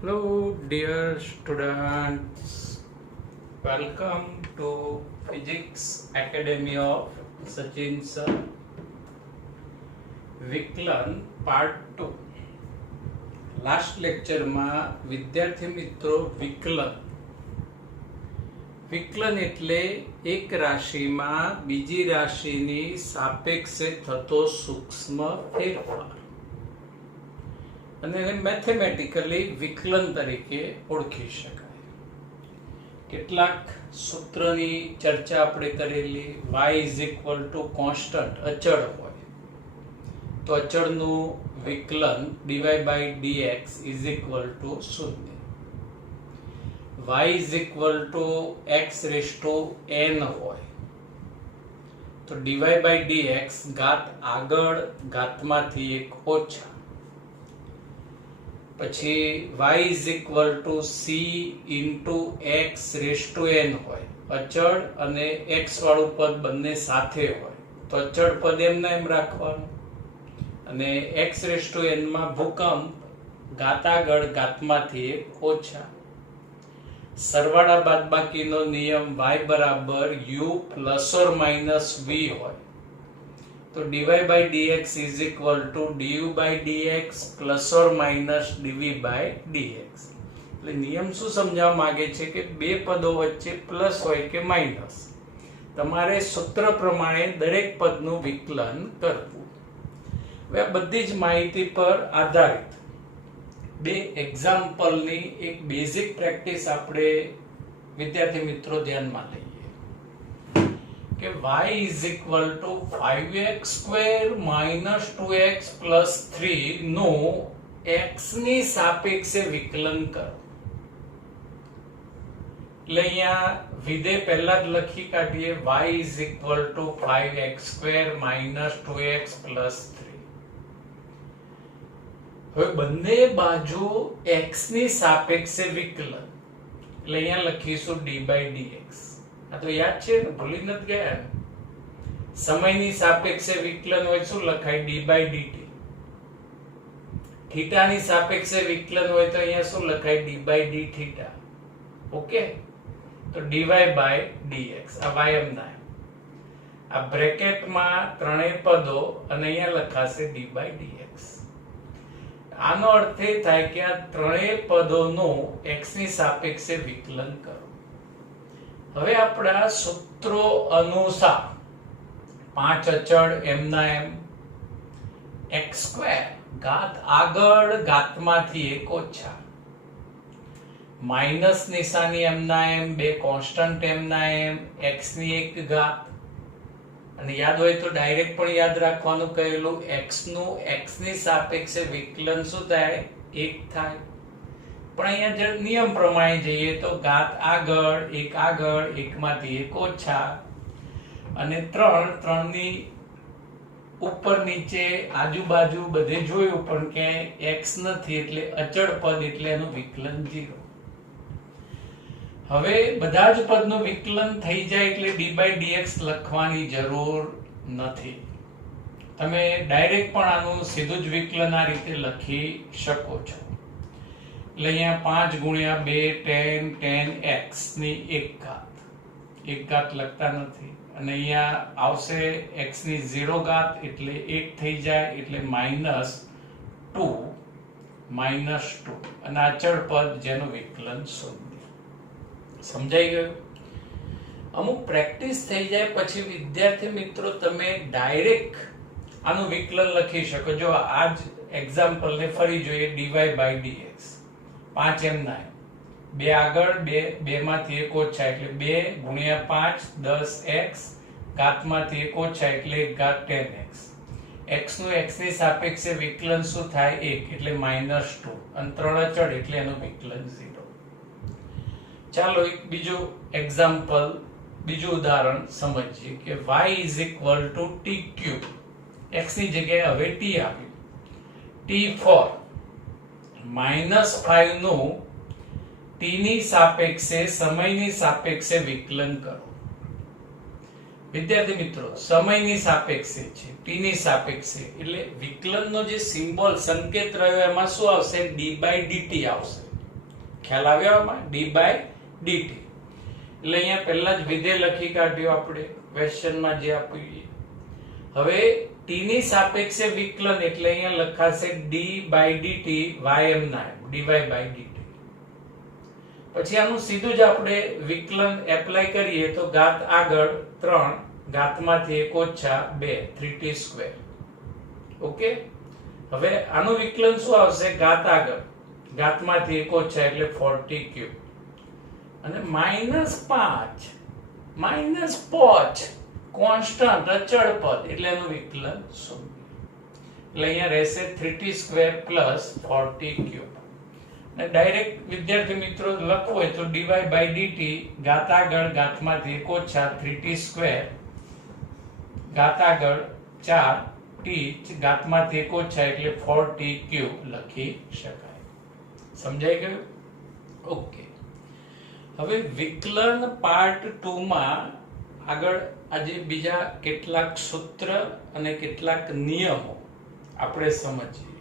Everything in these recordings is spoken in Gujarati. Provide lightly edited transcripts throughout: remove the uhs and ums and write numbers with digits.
Hello, dear students. Welcome to Physics Academy of Sachin Sir. વિકલન પાર્ટ 2. લાસ્ટ લેક્ચરમાં વિદ્યાર્થી મિત્રો વિકલન એટલે એક રાશિમાં બીજી રાશિની સાપેક્ષે થતો સૂક્ષ્મ ફેરફાર અને એને મેથેમેટિકલી વિકલન તરીકે ઓળખી શકાય. કેટલાક સૂત્રની ચર્ચા આપણે કરેલી. y is equal to constant, અચળ હોય તો અચળનું વિકલન dy by dx is equal to 0. y is equal to x raise to n હોય તો dy બાય dx ઘાત આગળ ઘાતમાંથી એક ઓછા. પછી y is equal to c into x raise to n હોય. અચળ અને x વાળું પદ બંને સાથે હોય તો અચળ પદ એમને એમ રાખવાનું અને x રેઝ ટુ n માં ભૂકંપ ઘાત આગળ ઘાતમાંથી એક ઓછા. સરવાળા બાદબાકીનો નિયમ y બરાબર u plus or minus v હોય તો dy by dx is equal to du by dx plus or minus dv by dx. એટલે નિયમ શું સમજાવવા માંગે છે કે બે પદો વચ્ચે પ્લસ હોય કે માઇનસ, તમારે સૂત્ર પ્રમાણે દરેક પદનું વિકલન કરવું. હવે આ બધી જ માહિતી પર આધારિત બે એક્ઝામ્પલની એક બેઝિક પ્રેક્ટિસ આપણે વિદ્યાર્થી મિત્રો ધ્યાનમાં લઈએ કે y is equal to 5x square minus 2x plus 3 નું x ની સાપેક્ષે વિકલન કરો. એટલે અહીંયા વિધેય પહેલા જ લખી કાઢીએ. y is equal to 5x square minus 2x plus 3. હવે બંને બાજુ x ની સાપેક્ષે વિકલન એટલે અહીંયા લખીશું d by dx. આ તો યાદ છે ને, ભૂલી નથી ગયા. સમયની સાપેક્ષે વિકલન હોય શું લખાય? d by dt. થીટાની સાપેક્ષે વિકલન હોય તો અહીંયા શું લખાય? d by d theta. Okay, તો dy by dx. આ y એમ ના, આ બ્રેકેટમાં ત્રણેય પદો અને અહીંયા લખાશે d by dx. આનો અર્થ એ થાય કે આ ત્રણેય પદોનું x ની સાપેક્ષે વિકલન કરો. હવે આપણા સૂત્રો અનુસાર 5 અચળ એમના એમ, x સ્ક્વેર ઘાત આગળ ઘાતમાંથી એક ઓછા, માઇનસ નિશાની એમના એમ, બે કોન્સ્ટન્ટ એમના એમ, x ની એક ઘાત. અને યાદ હોય તો ડાયરેક્ટ પણ યાદ રાખવાનું કહેલું, x નું x ની સાપેક્ષે વિકલન શું થાય? 1 થાય. પણ અહીંયા જો નિયમ પ્રમાણે જઈએ તો ઘાત આગળ એકમાંથી એક ઓછા અને 3 ની ઉપર નીચે આજુબાજુ બધે જોયું પણ ક્યાંય x નથી એટલે અચળ પદ એટલે એનું વિકલન 0. હવે બધા જ પદનું વિકલન થઈ જાય એટલે d by dx લખવાની જરૂર નથી. તમે ડાયરેક્ટ પણ આનું સીધું જ વિકલન આ રીતે લખી શકો છો. એટલે અહીંયા 5 ગુણ્યા 2 10 x ની એક ઘાત લખતા નથી અને અહીંયા આવશે x ની 0 ઘાત એટલે 1 થઈ જાય એટલે -2 અને અચળ પદ જેનું વિકલન 0. સમજાઈ ગયું? અમુક પ્રેક્ટિસ થઈ જાય પછી વિદ્યાર્થી મિત્રો તમે ડાયરેક્ટ આનું વિકલન લખી શકો. જો આ જ એક્ઝામ્પલ ને ફરી જોઈએ. dy by dx 5 એમના, બે આગળ બે માંથી એક ઓછા એટલે 2 ગુણ્યા 5 10x ઘાતમાંથી એક ઓછા એટલે 1 ઘાત 10x. x નું x ની સાપેક્ષે વિકલન શું થાય? 1 એટલે -2 અને 3 અચળ એટલે એનું વિકલન 0. ચાલો એક બીજું એક્ઝામ્પલ, બીજું ઉદાહરણ સમજીએ કે y is equal to t cube. x ની જગ્યાએ હવે t આવ્યું. t4 -5 નું t ની સાપેક્ષે સમયની સાપેક્ષે વિકલન કરો. વિદ્યાર્થી મિત્રો સમયની સાપેક્ષે છે, t ની સાપેક્ષે એટલે વિકલનનો જે સિમ્બોલ સંકેત રહ્યો એમાં શું આવશે? d by dt આવશે. ખ્યાલ આવ્યો આમાં? d/dt. એટલે અહીંયા પહેલા જ વિધેય લખી કાઢ્યો આપણે ક્વેશ્ચનમાં જે આપ્યું. હવે t ની સાપેક્ષે વિકલન એટલે અહીંયા લખાશે d/dt ym ના dy/dt. પછી આનું સીધું જ આપણે વિકલન એપ્લાય કરીએ તો ઘાત આગળ 3 ઘાતમાંથી 1 ઓછા 2 3t². ઓકે. હવે આનું વિકલન શું આવશે? ઘાત આગળ ઘાતમાંથી 1 ઓછા એટલે 4t³ અને -5 કોન્સ્ટન્ટ અચળ પદ એટલે એનું વિકલન 0. એટલે અહીંયા રહેશે 3t² + 4t³ અને ડાયરેક્ટ વિદ્યાર્થી મિત્રો લખવું હોય તો dy/dt ઘાત આગળ ઘાતમાંથી 1 ઓછા 3t² ઘાત આગળ 4t ઘાતમાંથી 1 ઓછા એટલે 4t³ લખી શકાય. સમજાઈ ગયું? ઓકે. હવે વિકલન પાર્ટ 2 માં આગળ આજે બીજા કેટલાક સૂત્ર અને કેટલાક નિયમો આપણે સમજીએ.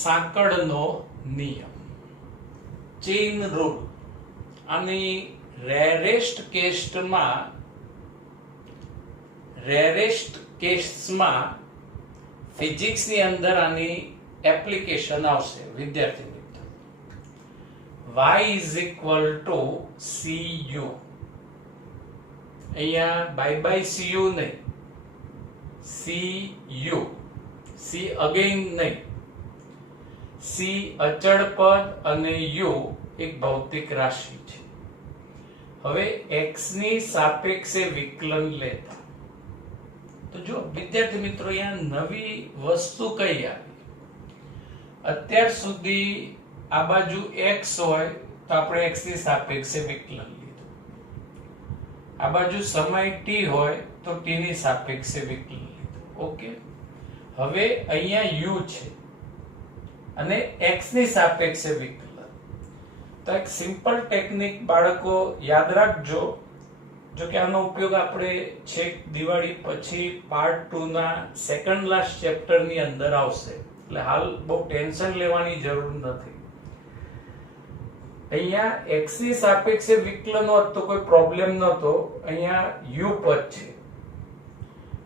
સાંકળનો નિયમ, ચેઇન રૂલ. આની રેરેસ્ટ કેસમાં ફિઝિક્સની અંદર આની એપ્લિકેશન આવશે વિદ્યાર્થી મિત્રો. y = cu. અહીંયા બાય cu નહીં, cu. c અગેન નહીં. c અચળ પદ અને u એક ભૌતિક રાશિ છે. હવે x ની સાપેક્ષે વિકલન લેતા તો જો વિદ્યાર્થી મિત્રો અહીંયા નવી વસ્તુ કઈ આવી? અત્યાર સુધી આ બાજુ x હોય તો આપણે x ની સાપેક્ષે વિકલન લીધું. આ બાજુ સમય t હોય તો t ની સાપેક્ષે વિકલન લીધું. ઓકે. હવે અહીંયા u છે અને x ની સાપેક્ષે વિકલન. તો એક સિમ્પલ ટેકનિક બાળકો યાદ રાખજો. જો કે આનો ઉપયોગ આપણે છેક દિવાળી પછી પાર્ટ 2 ના સેકન્ડ લાસ્ટ ચેપ્ટર ની અંદર આવશે. એટલે હાલ બહુ ટેન્શન લેવાની જરૂર નથી. અહીંયા x ની સાપેક્ષે વિકલન હોત તો કોઈ પ્રોબ્લેમ નહોતો. અહીંયા u પદ છે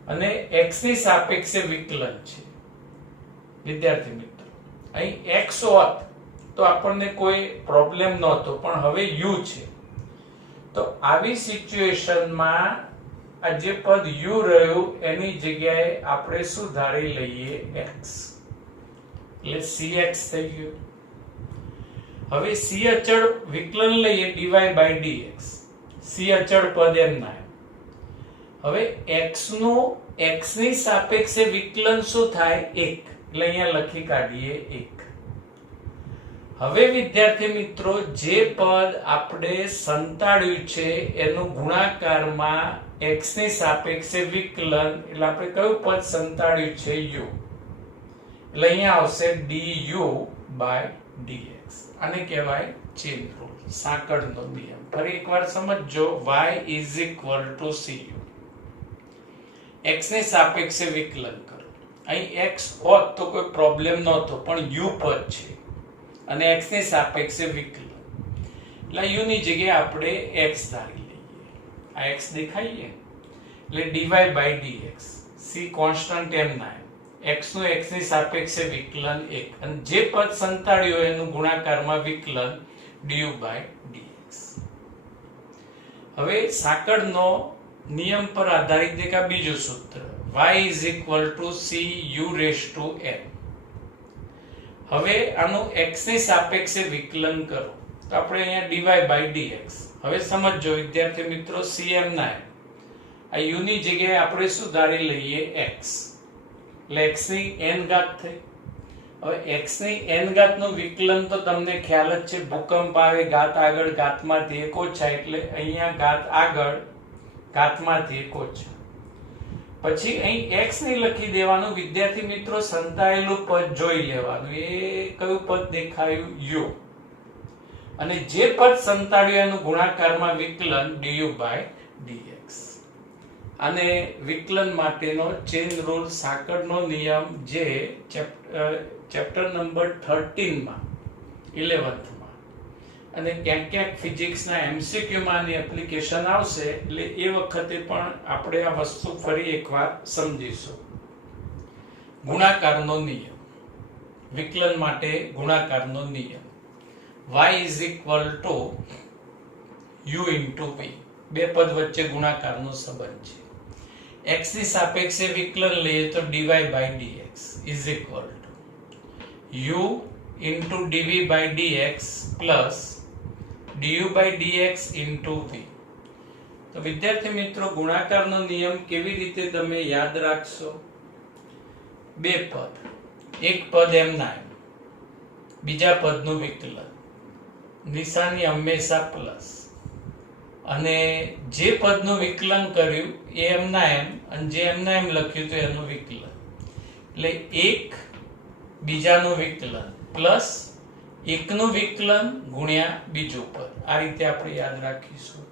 અને x ની સાપેક્ષે વિકલન છે વિદ્યાર્થી મિત્રો. અહીં x હોત તો આપણને કોઈ પ્રોબ્લેમ નહોતો, પણ હવે u છે. તો આવી સિચ્યુએશનમાં આ જે પદ u રહ્યું એની જગ્યાએ આપણે શું ધારી લઈએ? x. એટલે cx થઈ ગયું. હવે c અચળ વિકલન લઈએ dy/dx. c અચળ પદ એમ ના. હવે x નું x ની સાપેક્ષે વિકલન શું થાય? 1. એટલે અહીંયા લખી કાઢીએ 1. હવે વિદ્યાર્થી મિત્રો જે પદ આપણે સંતાડ્યું છે એનું ગુણાકારમાં x ની સાપેક્ષે વિકલન એટલે આપણે કયું પદ સંતાડ્યું છે? u. એટલે અહીંયા આવશે du/dx. આને કહેવાય ચેઇન રૂલ, સાંકળનો નિયમ. ફરી એકવાર સમજજો. y = cu. x ની સાપેક્ષે વિકલન કરો. અહીં x હોત તો કોઈ પ્રોબ્લેમ નહોતો, પણ u પદ છે અને x ની સાપેક્ષે વિકલન. એટલે u ની જગ્યાએ આપણે x ધારી લઈએ. આ x દેખાઈએ એટલે dy/dx. c કોન્સ્ટન્ટ એમ ના. x નું x ની સાપેક્ષે વિકલન 1 અને જે પદ સંતાડ્યું હોય એનું ગુણાકારમાં વિકલન du/dx. હવે સાંકળનો નિયમ પર આધારિત એક આ બીજું સૂત્ર y = cu⁴n. હવે આનું x ની સાપેક્ષે વિકલન કરો તો આપણે અહીંયા dy/dx. હવે સમજો વિદ્યાર્થી મિત્રો, c એમ ના. આ u ની જગ્યાએ આપણે શું ધારી લઈએ? x. એટલે x ની n ઘાત થઈ. હવે x ની n ઘાત નું વિકલન તો તમને ખ્યાલ જ છે. ભૂકંપ આવે ઘાત આગળ ઘાતમાંથી 1 ઓછા એટલે અહીંયા ઘાત આગળ ઘાતમાંથી 1 ઓછા. પછી અહીં x ની લખી દેવાનું વિદ્યાર્થી મિત્રો. સંતાયેલું પદ જોઈ લેવાનું. એ કયું પદ દેખાયું? u. અને જે પદ સંતાડ્યું એનું ગુણાકારમાં વિકલન du/dx. અને વિકલન માટેનો ચેઇન રૂલ, સાંકળનો નિયમ, જે ચેપ્ટર નંબર 13 માં 11th માં, અને ક્યાંક ક્યાંક ફિઝિક્સના MCQ માં એપ્લિકેશન આવશે, એટલે એ વખતે પણ આપણે આ વસ્તુ ફરી એકવાર સમજીશું. ગુણાકારનો નિયમ, વિકલન માટે ગુણાકારનો નિયમ. y is equal to u into v. બે પદ વચ્ચે ગુણાકારનો સંબંધ છે. x ની સાપેક્ષે વિકલન લઈએ તો dy by dx is equal to u into dv by dx plus du by dx into v. તો વિદ્યાર્થી મિત્રો, ગુણાકારનો નિયમ કેવી રીતે તમે યાદ રાખશો? બે પદ, એક પદ એમના એમ, બીજા પદનું વિકલન, નિશાની હંમેશા પ્લસ, અને જે પદનું વિકલન કર્યું એ એમના એમ, અને જે એમના એમ લખ્યું તો એનું વિકલન, એટલે એક બીજાનું વિકલન પ્લસ એકનું વિકલન ગુણ્યા બીજું પદ. આ રીતે આપણે યાદ રાખીશું.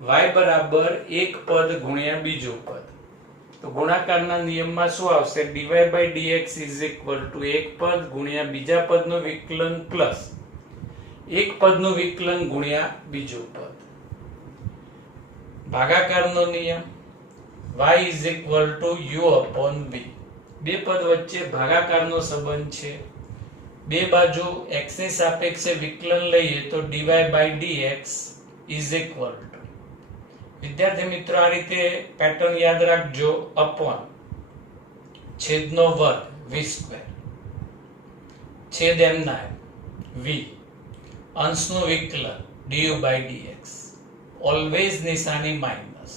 y બરાબર એક પદ ગુણ્યા બીજું પદ. તો ગુણાકારના નિયમમાં શું આવશે? dy by dx is equal to એક પદ ગુણ્યા બીજા પદનું વિકલન પ્લસ એક પદનું વિકલન ગુણ્યા બીજું પદ. ભાગાકારનો નિયમ, y is equal to u upon v. બે પદ વચ્ચે ભાગાકારનો સંબંધ છે. બે બાજુ x ની સાપેક્ષે વિકલન લઈએ તો dy by dx is equal to, વિદ્યાર્થી મિત્રો આ રીતે પેટર્ન યાદ રાખજો, અપોન છેદનો વર્ગ v સ્ક્વેર, છેદ એમના એમ v, અંશનું વિકલન du by dx, ઓલવેઝ નિશાની માઇનસ,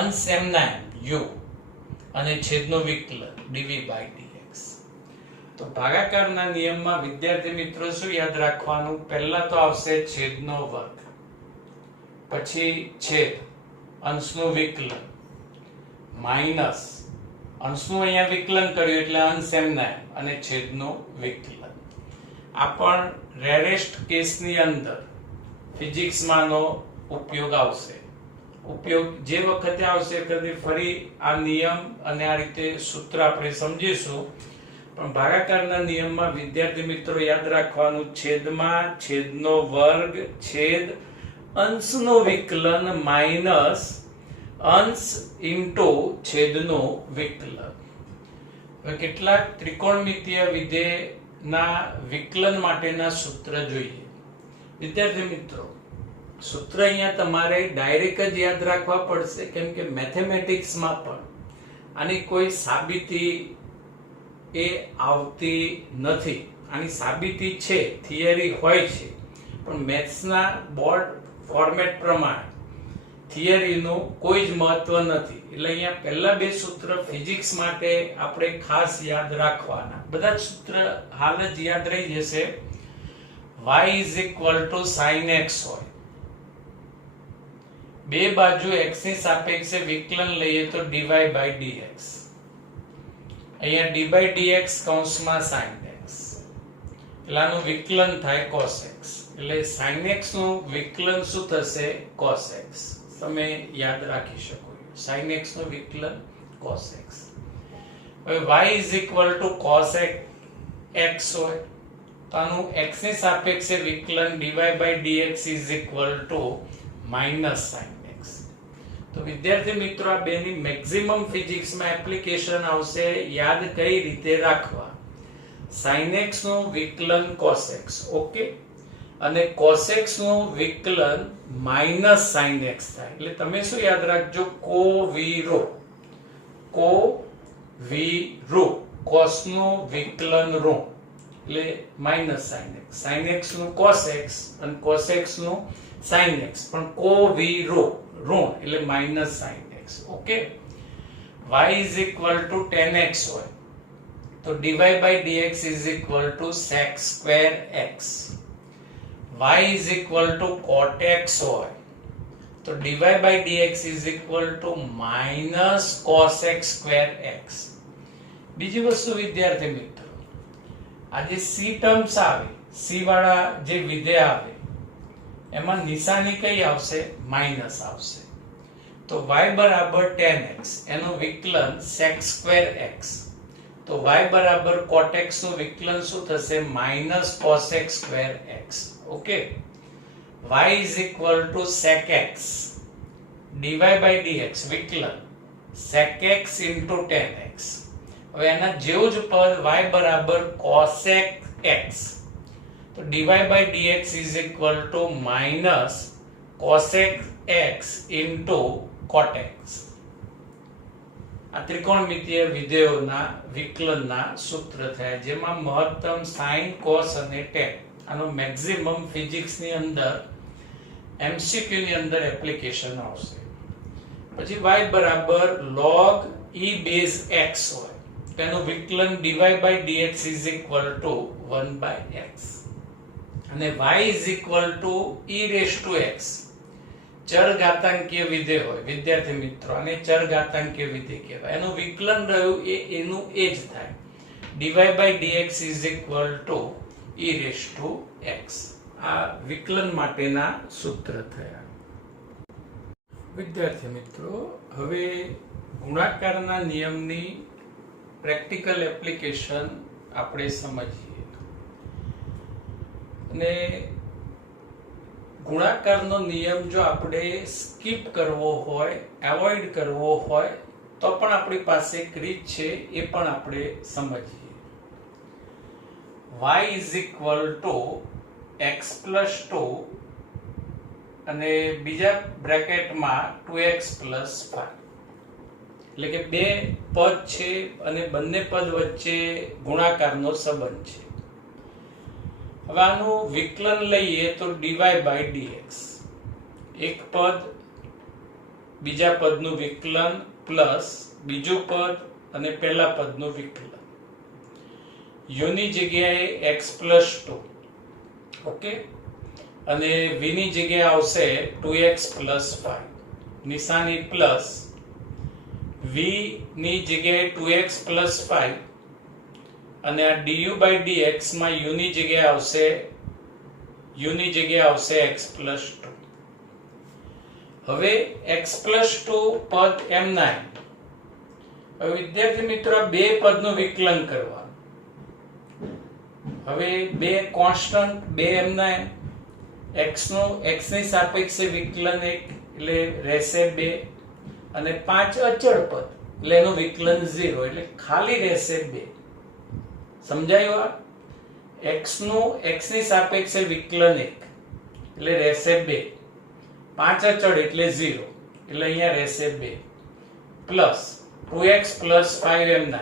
અંશ એમના એમ u, અને છેદનું વિકલન dv by dx. તો ભાગાકારના નિયમમાં વિદ્યાર્થી મિત્રો શું યાદ રાખવાનું? પહેલા તો આવશે છેદનો વર્ગ, પછી છેદ, અંશનું વિકલન, માઇનસ અંશનું અહીંયા વિકલન કર્યું એટલે અંશ એમના એમ, અને છેદનું વિકલન. આ પણ રેરેસ્ટ કેસની અંદર ફિઝિક્સમાંનો ઉપયોગ આવશે. ઉપયોગ જે વખતે આવશે વખતે ફરી આ નિયમ અને આ રીતે સૂત્ર આપણે સમજીશું. પણ ભાગાકારના નિયમમાં વિદ્યાર્થી મિત્રો યાદ રાખવાનું, છેદમાં છેદનો વર્ગ છેદ અંશનો વિકલન માઇનસ અંશ ઇન્ટુ છેદનું વિકલન. હવે કેટલાક ત્રિકોણમિતીય વિધેયના વિકલન માટેના સૂત્ર જોઈએ. વિદ્યાર્થી મિત્રો, સૂત્ર અહીંયા તમારે ડાયરેક્ટ જ યાદ રાખવા પડશે, કેમ કે મેથેમેટિક્સમાં પણ આની કોઈ સાબિતી એ આવતી નથી. આની સાબિતી છે, થિયરી હોય છે, પણ મેથ્સના બોર્ડ ફોર્મેટ પ્રમાણે થિયરીનું કોઈ જ મહત્વ નથી. એટલે અહીંયા પહેલા બે સૂત્ર ફિઝિક્સ માટે આપણે ખાસ યાદ રાખવાના. બધા સૂત્ર હાલ જ યાદ રહી જશે. y is equal to sin x હોય, બે બાજુ x ની સાપેક્ષે વિકલન લઈએ તો dy by dx, અહીંયા d by dx કૌંસમાં sin x, પેલાનું વિકલન થાય cos x, એટલે sin x નું વિકલન શું થશે? cos x. તમે યાદ રાખી શકો, sin x નું વિકલન cos x. હવે y is equal to cos x હોય તો આનું x ની સાપેક્ષે વિકલન dy by dx is equal to minus sin x. તો વિદ્યાર્થી મિત્રો, આ બેની મેક્સિમમ ફિઝિક્સમાં એપ્લિકેશન આવશે. યાદ કઈ રીતે રાખવા? sin x નું વિકલન cos x, ઓકે, અને cos x નું વિકલન માઇનસ sin x થાય. એટલે તમે શું યાદ રાખજો? કોવીરો, કોવીરો, cos નું વિકલન ઋણ એટલે minus sin x, sin x નું cos x અને cos x નું sin x, પણ કોવીરો ઋણ એટલે minus sin x, okay. y is equal to tan x હોય તો dy by dx is equal to sec square x. y is equal to cot x હોય તો dy by dx is equal to minus cos x square x. બીજી વસ્તુ વિદ્યાર્થી મિત્રો, આ જે c ટર્મ્સ આવે, c વાળા જે વિધેય આવે એમાં નિશાની કઈ આવશે? માઇનસ આવશે. તો y બરાબર tan x, એનું વિકલન sec square x, તો y બરાબર cot x નું વિકલન શું થશે minus cos x square x. Okay, y is equal to sec x dy by dx વિકલન sec x into tan x. હવે એના જેવું જ પદ y બરાબર cosec x, તો dy by dx is equal to minus cosec x into cot x. આ ત્રિકોણમિતીય વિધેયોના વિકલનના સૂત્ર થયા, જેમાં મહત્તમ sin cos અને tan. આનો મેક્સિમમ ફિઝિક્સની અંદર એમસીક્યુ ની અંદર એપ્લિકેશન આવશે. પછી y બરાબર log e base x હોય, તેનું વિકલન dy by dx is equal to 1 by x, અને y is equal to e raised to x ચરઘાતાંકીય વિધેય હોય વિદ્યાર્થી મિત્રો, અને ચરઘાતાંકીય વિધેય કહેવાય. એનું વિકલન રહ્યું એનું એ જ થાય, dy by dx is equal to e raised to x. આ વિકલન માટેના સૂત્ર થયા. વિદ્યાર્થી મિત્રો, હવે ગુણાકારના નિયમની પ્રેક્ટિકલ એપ્લિકેશન આપણે સમજીએ. અને ગુણાકારનો નિયમ જો આપણે સ્કીપ કરવો હોય, એવોઇડ કરવો હોય, તો પણ આપણી પાસે એક રીત છે, એ પણ આપણે સમજીએ. y is equal to x plus 2 અને બીજા બ્રેકેટમાં 2x plus 5, એટલે કે બે પદ છે અને બંને પદ વચ્ચે ગુણાકારનો સંબંધ છે. હવે આનું વિકલન લઈએ તો dy by dx, એક પદ બીજા પદનું વિકલન પ્લસ બીજું પદ અને પહેલા પદનું વિકલન. u ની જગ્યાએ x plus 2, ઓકે, અને v ની જગ્યાએ આવશે 2x plus 5, નિશાની પ્લસ, v ની જગ્યાએ 2x plus 5, અને આ du by dx માં u ની જગ્યાએ આવશે x plus 2. હવે x plus 2 પદ એમના એમ. હવે વિદ્યાર્થી મિત્રો, બે પદનું વિકલન કરવાનું. હવે બે કોન્સ્ટન્ટ, બે એમના એમ, x ની સાપેક્ષે વિકલન 1 એટલે રહેશે 2, અને 5 અચળ પદ એટલે એનું વિકલન 0 એટલે ખાલી રહેશે 2. સમજાયું? આ x ની સાપેક્ષે વિકલન 1 એટલે રહેશે 2, 5 અચળ એટલે 0 એટલે અહીંયા રહેશે 2, પ્લસ 2x plus 5m9,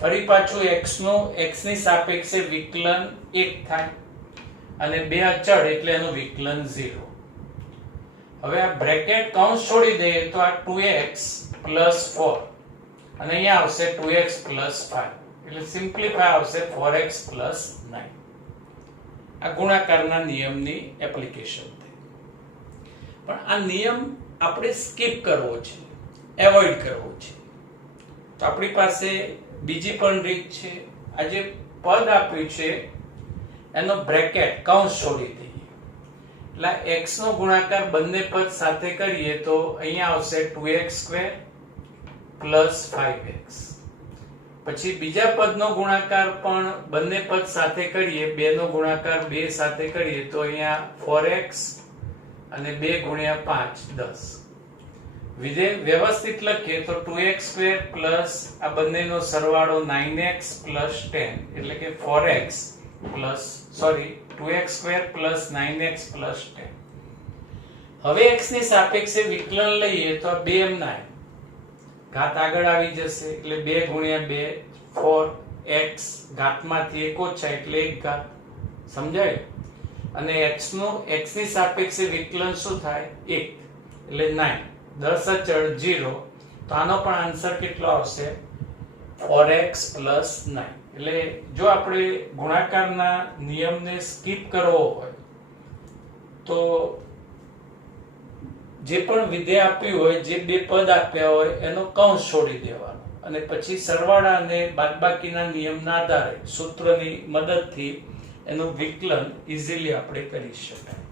ફરી પાછું x ની સાપેક્ષે વિકલન 1 થાય, અને 2 અચળ એટલે એનું વિકલન 0. હવે આ બ્રેકેટ કૌંસ છોડી દઈએ તો આ 2x plus 4 અને અહીંયા આવશે 2x plus 5, એટલે સિમ્પ્લિફાય આવશે 4x plus 9. આ ગુણાકારના નિયમની એપ્લિકેશન થઈ. પણ આ નિયમ આપણે સ્કીપ કરવો છે, એવોઇડ કરવો છે, તો આપણી પાસે બીજી પણ રીત છે. આ જે પદ આપ્યું છે એનો બ્રેકેટ કૌંસ છોડી દઈએ, એટલે x નો ગુણાકાર બંને પદ સાથે કરીએ તો અહીંયા આવશે 2x સ્ક્વેર પ્લસ 5x. પછી બીજા પદનો ગુણાકાર પણ બંને પદ સાથે કરીએ, 2 નો ગુણાકાર 2 સાથે કરીએ તો અહીંયા 4x અને 2 ગુણ્યા 5 10. વિધેય વ્યવસ્થિત લખીએ તો 2x સ્ક્વેર પ્લસ આ બંનેનો સરવાળો 9x પ્લસ 10 એટલે કે 2x square plus 9x plus 10. હવે x ની સાપેક્ષે વિકલન લઈએ તો આ 2m9 ઘાત આગળ આવી જશે એટલે 2 ગુણ્યા 2 4x, ઘાતમાંથી 1 ઓછા એટલે 1 ઘાત. સમજાય? અને x ની સાપેક્ષે વિકલન શું થાય? 1 એટલે 9, 10 અચળ 0, તો આનો પણ આન્સર કેટલો આવશે? 4x plus 9. એટલે જો આપણે ગુણાકારના નિયમને સ્કીપ કરવો હોય તો જે પણ વિધેય આપ્યું હોય, જે બે પદ આપ્યા હોય એનો કૌંસ છોડી દેવાનો, અને પછી સરવાળા અને બાદબાકીના નિયમના આધારે સૂત્રની મદદથી એનું વિકલન ઇઝીલી આપણે કરી શકાય.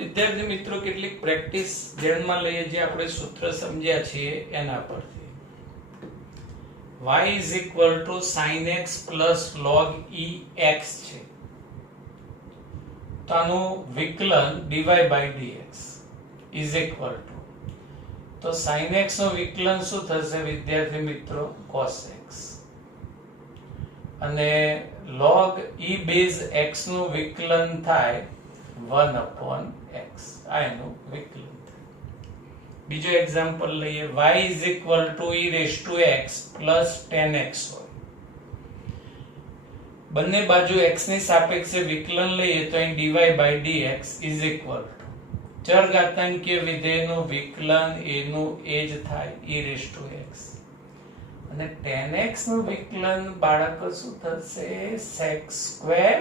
વિદ્યાર્થી મિત્રો, કેટલીક પ્રેક્ટિસ ધ્યાનમાં લઈએ જે આપણે સૂત્ર સમજ્યા છીએ એના પરથી. y is equal to sin x plus log e x છે, તો આનું વિકલન dy by dx is equal to, તો sin x નું વિકલન શું થશે વિદ્યાર્થી મિત્રો? cos x, અને log e base x નું વિકલન થાય 1 upon x, આ એનું વિકલન થાય. બીજો એક્ઝામ્પલ લઈએ. y is equal to e raised to x plus 10x હોય, બંને બાજુ x ની સાપેક્ષે વિકલન લઈએ તો અહીં dy by dx is equal to ચરઘાતાંકીય વિધેયનું વિકલન એનું એ જ થાય e raised to x, અને 10x નું વિકલન બાળકો શું થશે? sec square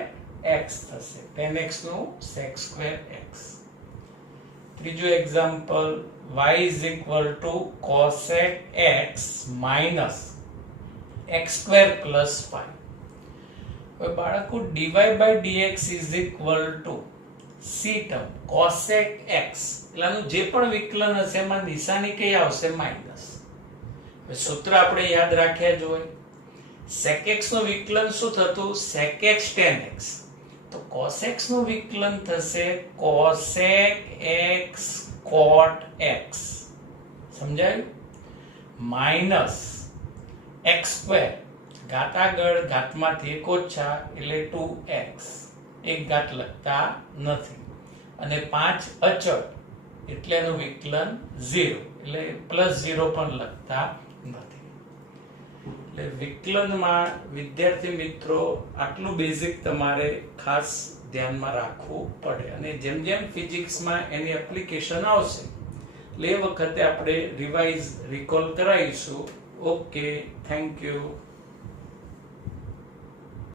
x થશે, 10x નું sec square x. ત્રીજું example, y is equal to cosec x minus x square plus 5. હવે બાળકો dy by dx is equal to c term cosec x, એટલાનું જે પણ વિકલન હશે એમાં નિશાની કઈ આવશે? માઈનસ. હવે સૂત્ર આપણે યાદ રાખ્યા જ હોય. sec x નું વિકલન શું થતું? sec x tan x, તો cos x નું વિકલન થશે cosec x cot x, સમજાયું? માઈનસ x સ્ક્વેર, ઘાત આગળ ઘાતમાંથી એક ઓછા એટલે 2x, એક ઘાત લખતા નથી, અને 5 અચળ એટલે એનું વિકલન 0, એટલે +0 પણ લખતા નથી. એટલે વિકલનમાં વિદ્યાર્થી મિત્રો આટલું બેઝિક તમારે ખાસ ધ્યાનમાં રાખવું પડે, અને જેમ જેમ ફિઝિક્સમાં એની એપ્લિકેશન આવશે એટલે એ વખતે આપણે રિવાઇઝ રિકોલ કરાવીશું. Okay, thank you.